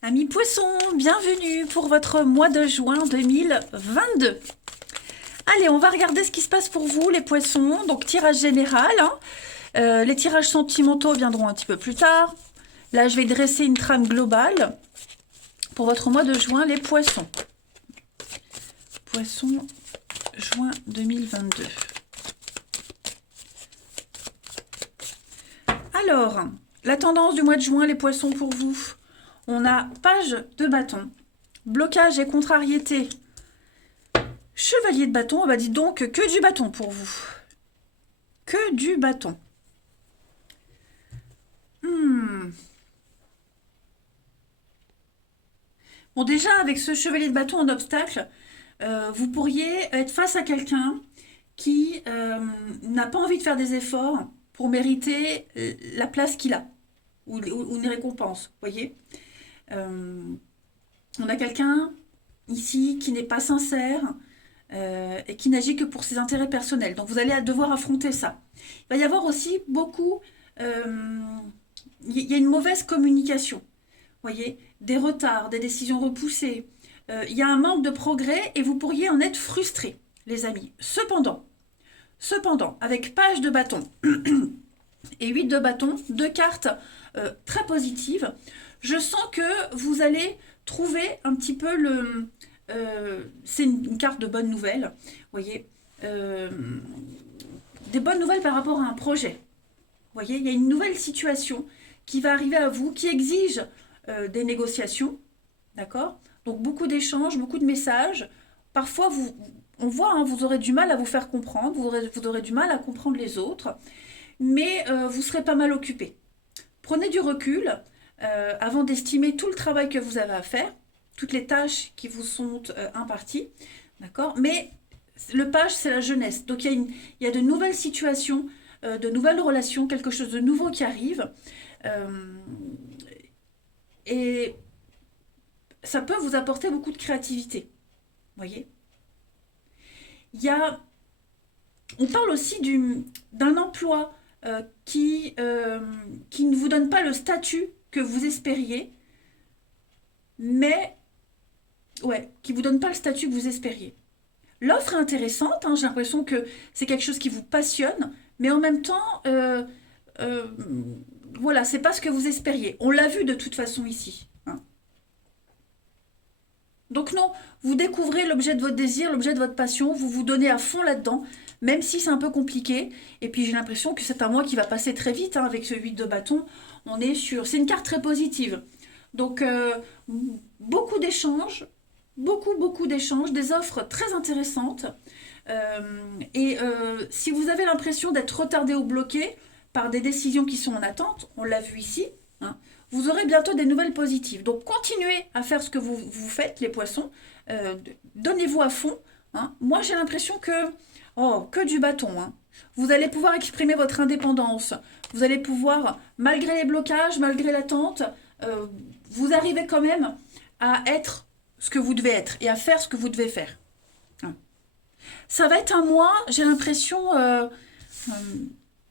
Amis poissons, bienvenue pour votre mois de juin 2022. Allez, on va regarder ce qui se passe pour vous, les poissons. Donc, tirage général, hein. Les tirages sentimentaux viendront un petit peu plus tard. Là, je vais dresser une trame globale pour votre mois de juin, les poissons. Poissons, juin 2022. Alors, la tendance du mois de juin, les poissons pour vous. On a page de bâton, blocage et contrariété. Chevalier de bâton, bah dis donc que du bâton pour vous. Que du bâton. Bon, déjà, avec ce chevalier de bâton en obstacle, vous pourriez être face à quelqu'un qui n'a pas envie de faire des efforts pour mériter la place qu'il a, ou une récompense, vous voyez. On a quelqu'un ici qui n'est pas sincère et qui n'agit que pour ses intérêts personnels. Donc vous allez devoir affronter ça. Il va y avoir aussi beaucoup... Il y a une mauvaise communication, vous voyez, des retards, des décisions repoussées. Il y a un manque de progrès et vous pourriez en être frustré, les amis. Cependant, avec page de bâton et 8 de bâton, deux cartes très positives, je sens que vous allez trouver un petit peu le... c'est une carte de bonnes nouvelles, vous voyez, des bonnes nouvelles par rapport à un projet. Vous voyez, il y a une nouvelle situation qui va arriver à vous, qui exige des négociations, d'accord? Donc beaucoup d'échanges, beaucoup de messages. Parfois, on voit, hein, vous aurez du mal à vous faire comprendre, vous aurez du mal à comprendre les autres, mais vous serez pas mal occupé. Prenez du recul avant d'estimer tout le travail que vous avez à faire, toutes les tâches qui vous sont imparties, d'accord? Mais le page, c'est la jeunesse. Donc il y a de nouvelles situations, de nouvelles relations, quelque chose de nouveau qui arrive. Et ça peut vous apporter beaucoup de créativité. Vous voyez, on parle aussi d'un emploi qui ne vous donne pas le statut que vous espériez, mais ouais, qui vous donne pas le statut que vous espériez. L'offre est intéressante, hein, j'ai l'impression que c'est quelque chose qui vous passionne, mais en même temps, euh, voilà, c'est pas ce que vous espériez. On l'a vu de toute façon ici, hein. Donc non, vous découvrez l'objet de votre désir, l'objet de votre passion, vous vous donnez à fond là-dedans, même si c'est un peu compliqué. Et puis j'ai l'impression que c'est un mois qui va passer très vite, hein, avec ce 8 de bâton. C'est une carte très positive. Donc beaucoup d'échanges, beaucoup d'échanges, des offres très intéressantes. Si vous avez l'impression d'être retardé ou bloqué par des décisions qui sont en attente, on l'a vu ici, hein, vous aurez bientôt des nouvelles positives. Donc continuez à faire ce que vous faites, les poissons. Donnez-vous à fond, hein. Moi j'ai l'impression que du bâton, hein. Vous allez pouvoir exprimer votre indépendance. Vous allez pouvoir, malgré les blocages, malgré l'attente, vous arrivez quand même à être ce que vous devez être et à faire ce que vous devez faire. Ça va être un mois, j'ai l'impression,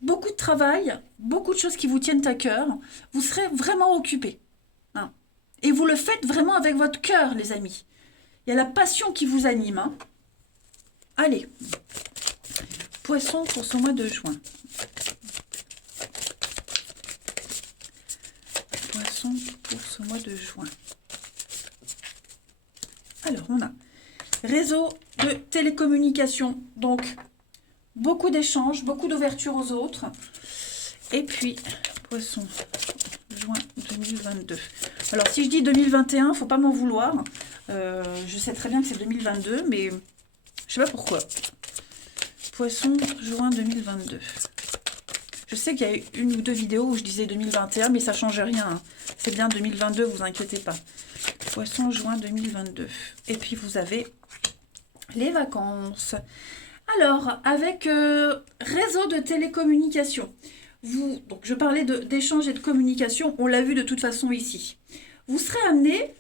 beaucoup de travail, beaucoup de choses qui vous tiennent à cœur. Vous serez vraiment occupé, hein. Et vous le faites vraiment avec votre cœur, les amis. Il y a la passion qui vous anime, hein. Allez, poisson pour ce mois de juin. Poisson pour ce mois de juin. Alors, on a réseau de télécommunications, donc beaucoup d'échanges, beaucoup d'ouverture aux autres. Et puis, poisson, juin 2022. Alors, si je dis 2021, faut pas m'en vouloir. Je sais très bien que c'est 2022, mais je sais pas pourquoi. Poisson, juin 2022. Je sais qu'il y a eu une ou deux vidéos où je disais 2021, mais ça change rien, hein. C'est bien 2022, vous inquiétez pas. Poisson, juin 2022. Et puis, vous avez les vacances. Alors, avec réseau de télécommunications, donc je parlais d'échange et de communication, on l'a vu de toute façon ici. Vous serez amené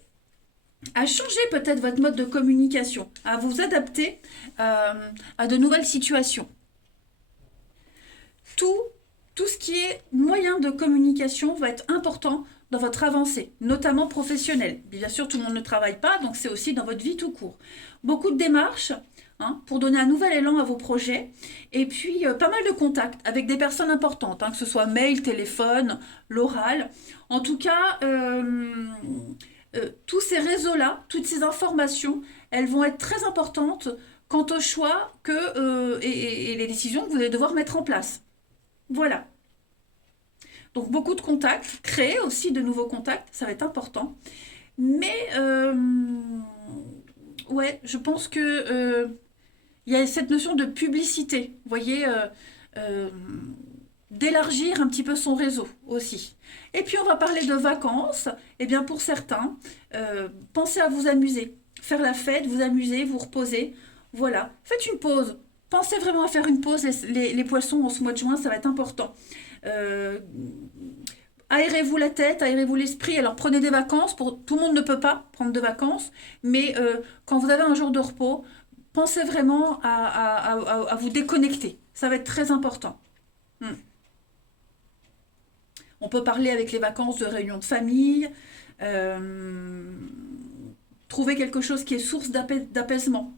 à changer peut-être votre mode de communication, à vous adapter à de nouvelles situations. Tout ce qui est moyen de communication va être important dans votre avancée, notamment professionnelle. Bien sûr, tout le monde ne travaille pas, donc c'est aussi dans votre vie tout court. Beaucoup de démarches pour donner un nouvel élan à vos projets. Et puis, pas mal de contacts avec des personnes importantes, que ce soit mail, téléphone, l'oral. En tout cas, tous ces réseaux-là, toutes ces informations, elles vont être très importantes quant au choix et les décisions que vous allez devoir mettre en place. Voilà. Donc beaucoup de contacts, créer aussi de nouveaux contacts, ça va être important. Mais ouais, je pense que il y a cette notion de publicité, vous voyez, d'élargir un petit peu son réseau aussi. Et puis on va parler de vacances. Eh bien pour certains, pensez à vous amuser, faire la fête, vous amuser, vous reposer. Voilà, faites une pause. Pensez vraiment à faire une pause, les poissons en ce mois de juin, ça va être important. Aérez-vous la tête, aérez-vous l'esprit. Alors prenez des vacances. Tout le monde ne peut pas prendre de vacances, mais quand vous avez un jour de repos, pensez vraiment à vous déconnecter. Ça va être très important. On peut parler avec les vacances de réunions de famille, trouver quelque chose qui est source d'apaisement.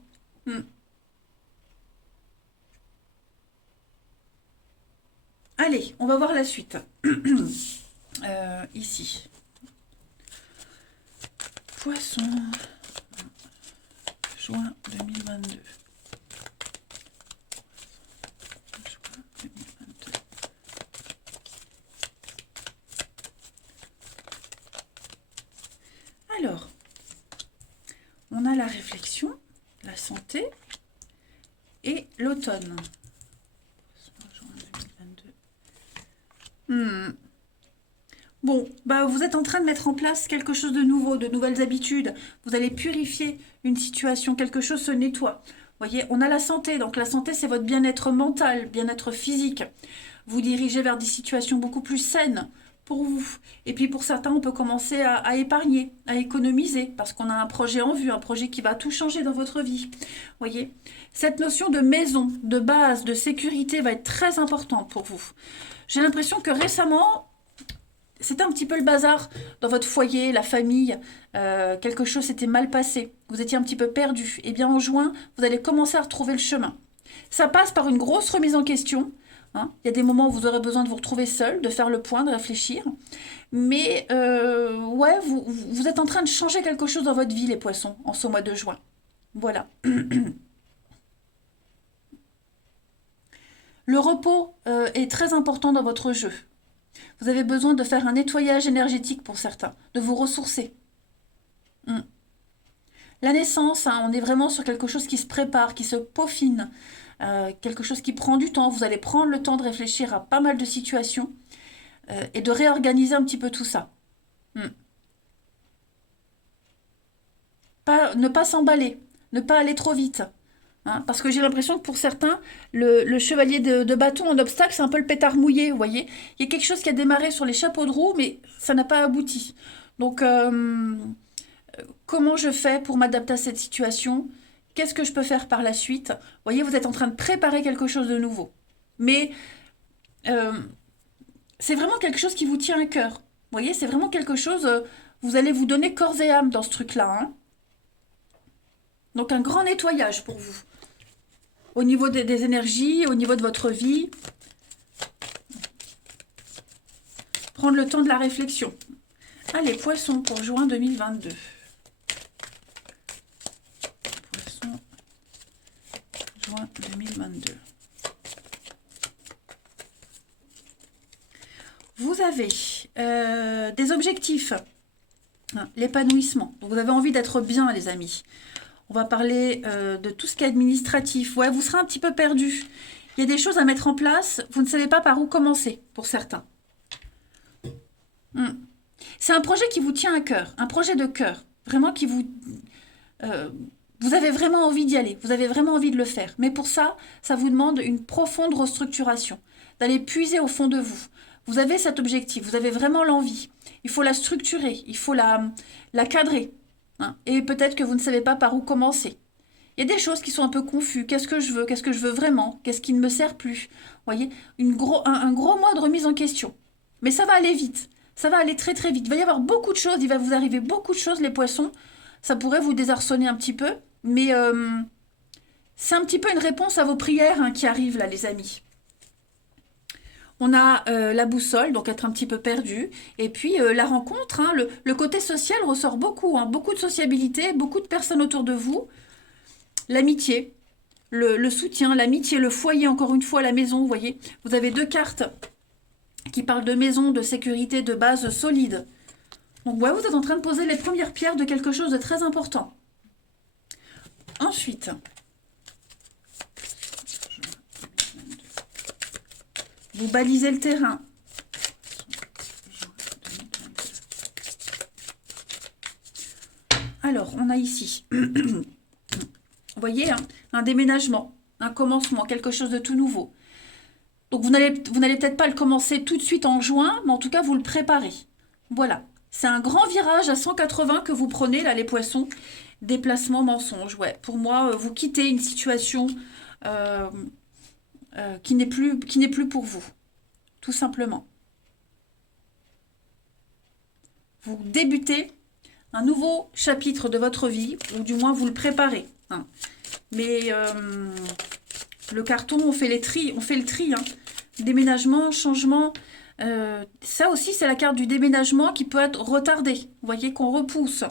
Allez, on va voir la suite. Ici. Poisson, juin 2022. Juin 2022. Alors, on a la réflexion, la santé et l'automne. Bon, vous êtes en train de mettre en place quelque chose de nouveau, de nouvelles habitudes. Vous allez purifier une situation, quelque chose se nettoie. Vous voyez, on a la santé. Donc la santé, c'est votre bien-être mental, bien-être physique. Vous dirigez vers des situations beaucoup plus saines pour vous. Et puis pour certains, on peut commencer à épargner, à économiser, parce qu'on a un projet en vue, un projet qui va tout changer dans votre vie. Vous voyez, cette notion de maison, de base, de sécurité va être très importante pour vous. J'ai l'impression que récemment, c'était un petit peu le bazar dans votre foyer, la famille, quelque chose s'était mal passé, vous étiez un petit peu perdu. Et bien en juin, vous allez commencer à retrouver le chemin. Ça passe par une grosse remise en question. Il y a des moments où vous aurez besoin de vous retrouver seul, de faire le point, de réfléchir. Mais ouais, vous êtes en train de changer quelque chose dans votre vie, les poissons, en ce mois de juin. Voilà. Le repos est très important dans votre jeu. Vous avez besoin de faire un nettoyage énergétique pour certains, de vous ressourcer. La naissance, on est vraiment sur quelque chose qui se prépare, qui se peaufine, quelque chose qui prend du temps. Vous allez prendre le temps de réfléchir à pas mal de situations et de réorganiser un petit peu tout ça. Ne pas s'emballer, ne pas aller trop vite. Parce que j'ai l'impression que pour certains, le chevalier de bâton en obstacle, c'est un peu le pétard mouillé, vous voyez. Il y a quelque chose qui a démarré sur les chapeaux de roue, mais ça n'a pas abouti. Donc, comment je fais pour m'adapter à cette situation? Qu'est-ce que je peux faire par la suite? Vous voyez, vous êtes en train de préparer quelque chose de nouveau. Mais c'est vraiment quelque chose qui vous tient à cœur. Vous voyez, c'est vraiment quelque chose, vous allez vous donner corps et âme dans ce truc-là. Donc, un grand nettoyage pour vous. Au niveau des énergies, au niveau de votre vie. Prendre le temps de la réflexion. Allez, poisson pour juin 2022. Poisson, juin 2022. Vous avez des objectifs. L'épanouissement. Donc, vous avez envie d'être bien, les amis. On va parler de tout ce qui est administratif. Ouais, vous serez un petit peu perdu. Il y a des choses à mettre en place. Vous ne savez pas par où commencer, pour certains. C'est un projet qui vous tient à cœur. Un projet de cœur. Vraiment qui vous... vous avez vraiment envie d'y aller. Vous avez vraiment envie de le faire. Mais pour ça, ça vous demande une profonde restructuration. D'aller puiser au fond de vous. Vous avez cet objectif. Vous avez vraiment l'envie. Il faut la structurer. Il faut la cadrer. Et peut-être que vous ne savez pas par où commencer. Il y a des choses qui sont un peu confuses. Qu'est-ce que je veux? Qu'est-ce que je veux vraiment? Qu'est-ce qui ne me sert plus? Vous voyez, un gros mois de remise en question. Mais ça va aller vite. Ça va aller très très vite. Il va y avoir beaucoup de choses, il va vous arriver beaucoup de choses les poissons. Ça pourrait vous désarçonner un petit peu, mais c'est un petit peu une réponse à vos prières hein, qui arrivent là les amis. On a la boussole, donc être un petit peu perdu. Et puis la rencontre, hein, le côté social ressort beaucoup. Hein, beaucoup de sociabilité, beaucoup de personnes autour de vous. L'amitié, le soutien, l'amitié, le foyer, encore une fois, la maison, vous voyez. Vous avez 2 cartes qui parlent de maison, de sécurité, de base solide. Donc ouais, vous êtes en train de poser les premières pierres de quelque chose de très important. Ensuite, vous balisez le terrain. Alors, on a ici, vous voyez, hein, un déménagement, un commencement, quelque chose de tout nouveau. Donc, vous n'allez peut-être pas le commencer tout de suite en juin, mais en tout cas, vous le préparez. Voilà. C'est un grand virage à 180 que vous prenez, là, les poissons. Déplacement, mensonge, ouais. Pour moi, vous quittez une situation qui n'est plus pour vous. Tout simplement. Vous débutez un nouveau chapitre de votre vie, ou du moins vous le préparez. Hein. Mais le carton, on fait le tri. Hein. Déménagement, changement. Ça aussi, c'est la carte du déménagement qui peut être retardée. Vous voyez qu'on repousse.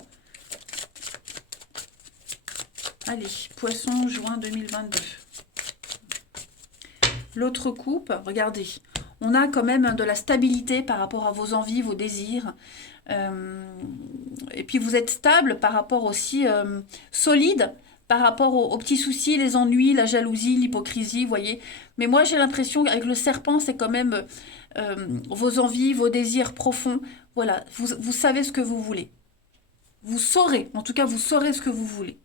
Allez, poisson, juin 2022. L'autre coupe, regardez. On a quand même de la stabilité par rapport à vos envies, vos désirs. Et puis vous êtes stable par rapport aussi, solide, par rapport aux petits soucis, les ennuis, la jalousie, l'hypocrisie, vous voyez. Mais moi j'ai l'impression qu'avec le serpent, c'est quand même vos envies, vos désirs profonds. Voilà, vous savez ce que vous voulez. Vous saurez, en tout cas vous saurez ce que vous voulez.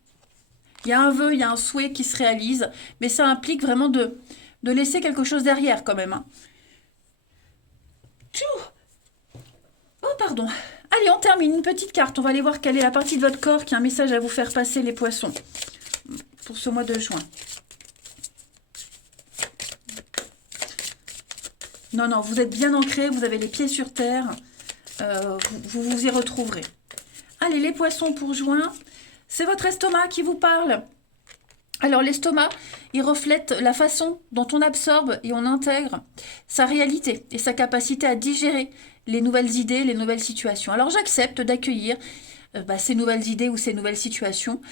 Il y a un vœu, il y a un souhait qui se réalise, mais ça implique vraiment de laisser quelque chose derrière quand même. Hein. Oh, pardon. Allez, on termine une petite carte. On va aller voir quelle est la partie de votre corps qui a un message à vous faire passer, les poissons, pour ce mois de juin. Non, non, vous êtes bien ancrés, vous avez les pieds sur terre. Vous vous y retrouverez. Allez, les poissons pour juin. C'est votre estomac qui vous parle. Alors l'estomac, il reflète la façon dont on absorbe et on intègre sa réalité et sa capacité à digérer les nouvelles idées, les nouvelles situations. Alors j'accepte d'accueillir ces nouvelles idées ou ces nouvelles situations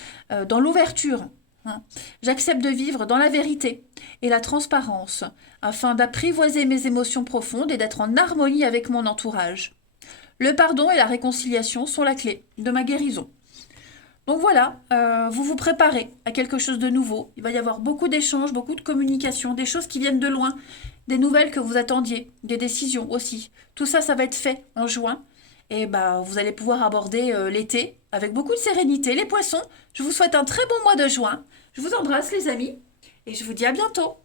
dans l'ouverture. Hein. J'accepte de vivre dans la vérité et la transparence afin d'apprivoiser mes émotions profondes et d'être en harmonie avec mon entourage. Le pardon et la réconciliation sont la clé de ma guérison. Donc voilà, vous vous préparez à quelque chose de nouveau. Il va y avoir beaucoup d'échanges, beaucoup de communication, des choses qui viennent de loin, des nouvelles que vous attendiez, des décisions aussi. Tout ça, ça va être fait en juin. Et vous allez pouvoir aborder l'été avec beaucoup de sérénité. Les poissons, je vous souhaite un très bon mois de juin. Je vous embrasse les amis et je vous dis à bientôt.